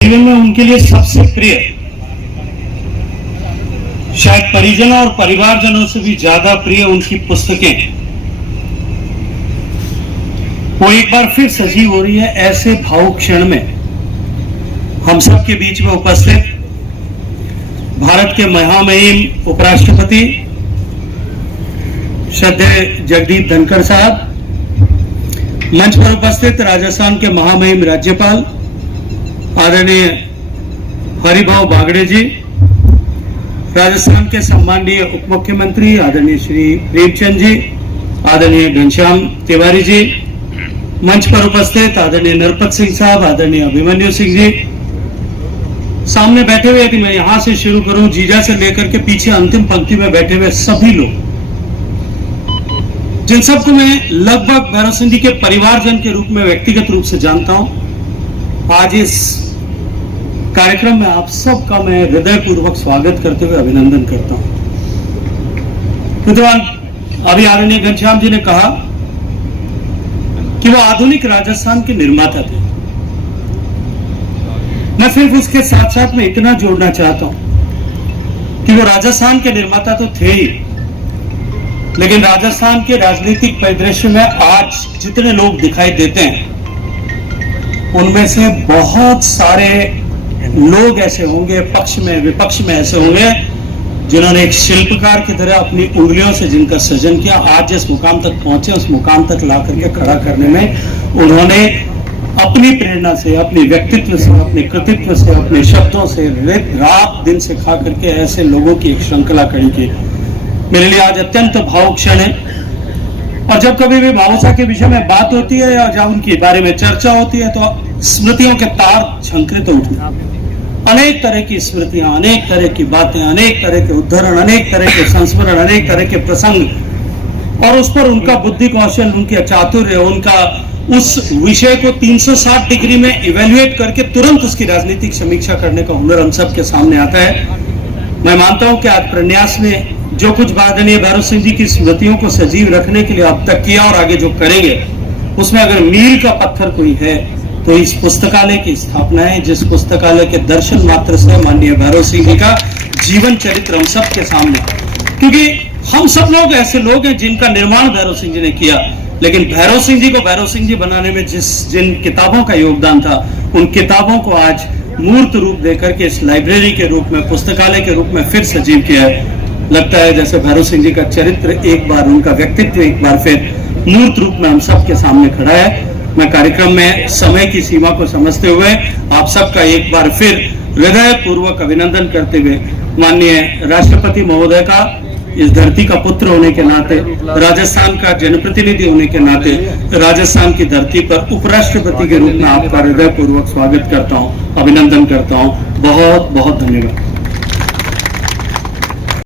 जीवन में उनके लिए सबसे प्रिय, शायद परिजनों और परिवारजनों से भी ज्यादा प्रिय उनकी पुस्तकें वो एक बार फिर सजीव हो रही है। ऐसे भावुक क्षण में हम सबके बीच में उपस्थित भारत के महामहिम उपराष्ट्रपति श्रद्धेय जगदीप धनखड़ साहब, मंच पर उपस्थित राजस्थान के महामहिम राज्यपाल आदरणीय हरिभाव बागड़े जी, राजस्थान के सम्माननीय उप मुख्यमंत्री आदरणीय श्री प्रेमचंद जी, आदरणीय घनश्याम तिवारी जी, मंच पर उपस्थित आदरणीय नरपत सिंह साहब, आदरणीय अभिमन्यु सिंह जी, सामने बैठे हुए, यदि मैं यहां से शुरू करूं, जीजा से लेकर के पीछे अंतिम पंक्ति में बैठे हुए सभी लोग, जिन सबको मैं लगभग भैरव सिंह जी के परिवारजन के रूप में व्यक्तिगत रूप से जानता हूं, आज इस कार्यक्रम में आप सबका मैं हृदयपूर्वक स्वागत करते हुए अभिनंदन करता हूं। विद्वान अभी आदरणीय घनश्याम जी ने कहा कि वो आधुनिक राजस्थान के निर्माता थे। मैं सिर्फ उसके साथ साथ में इतना जोड़ना चाहता हूं कि वो राजस्थान के निर्माता तो थे ही, लेकिन राजस्थान के राजनीतिक परिदृश्य में आज जितने लोग दिखाई देते हैं उनमें से बहुत सारे लोग ऐसे होंगे, पक्ष में विपक्ष में ऐसे होंगे, जिन्होंने एक शिल्पकार की तरह अपनी उंगलियों से जिनका सृजन किया, आज जिस मुकाम तक पहुंचे उस मुकाम तक ला करके खड़ा करने में उन्होंने अपनी प्रेरणा से, अपने व्यक्तित्व से, अपने कृतित्व से, अपने शब्दों से रात दिन से खा करके ऐसे लोगों की एक श्रृंखला खड़ी की। मेरे लिए आज अत्यंत भावुक क्षण है। और जब कभी भी भावसा के विषय में बात होती है या जब उनके बारे में चर्चा होती है तो स्मृतियों के तार झंकृत उठते हैं। अनेक तरह की स्मृतियां, अनेक तरह की बातें, अनेक तरह के उद्धरण, अनेक तरह के संस्मरण, अनेक तरह के प्रसंग, और उस पर उनका बुद्धि कौशल, उनकी चातुर्य, उनका उस विषय को 360 डिग्री में इवेल्युएट करके तुरंत उसकी राजनीतिक समीक्षा करने का हुनर हम सबके सामने आता है। मैं मानता हूं कि आज प्रन्यास ने जो कुछ आदरणीय भैरव सिंह जी की स्मृतियों को सजीव रखने के लिए अब तक किया और आगे जो करेंगे, उसमें अगर मील का पत्थर कोई है तो इस पुस्तकालय की स्थापना है, जिस पुस्तकालय के दर्शन मात्र से माननीय भैरव सिंह जी का जीवन चरित्र हम सबके सामने, क्योंकि हम सब लोग ऐसे लोग हैं जिनका निर्माण भैरव सिंह जी ने किया, लेकिन भैरव सिंह जी को भैरव सिंह जी बनाने में जिन किताबों का योगदान था, उन किताबों को आज मूर्त रूप देकर के इस लाइब्रेरी के रूप में, पुस्तकालय के रूप में फिर सजीव किया है। लगता है जैसे भैरव सिंह जी का चरित्र एक बार, उनका व्यक्तित्व एक बार फिर मूर्त रूप में हम सबके सामने खड़ा है। मैं कार्यक्रम में समय की सीमा को समझते हुए आप सबका एक बार फिर हृदय पूर्वक अभिनंदन करते हुए, माननीय राष्ट्रपति महोदय का इस धरती का पुत्र होने के नाते, राजस्थान का जनप्रतिनिधि होने के नाते, राजस्थान की धरती पर उपराष्ट्रपति के रूप में आपका हृदय पूर्वक स्वागत करता हूं, अभिनंदन करता हूं। बहुत बहुत धन्यवाद।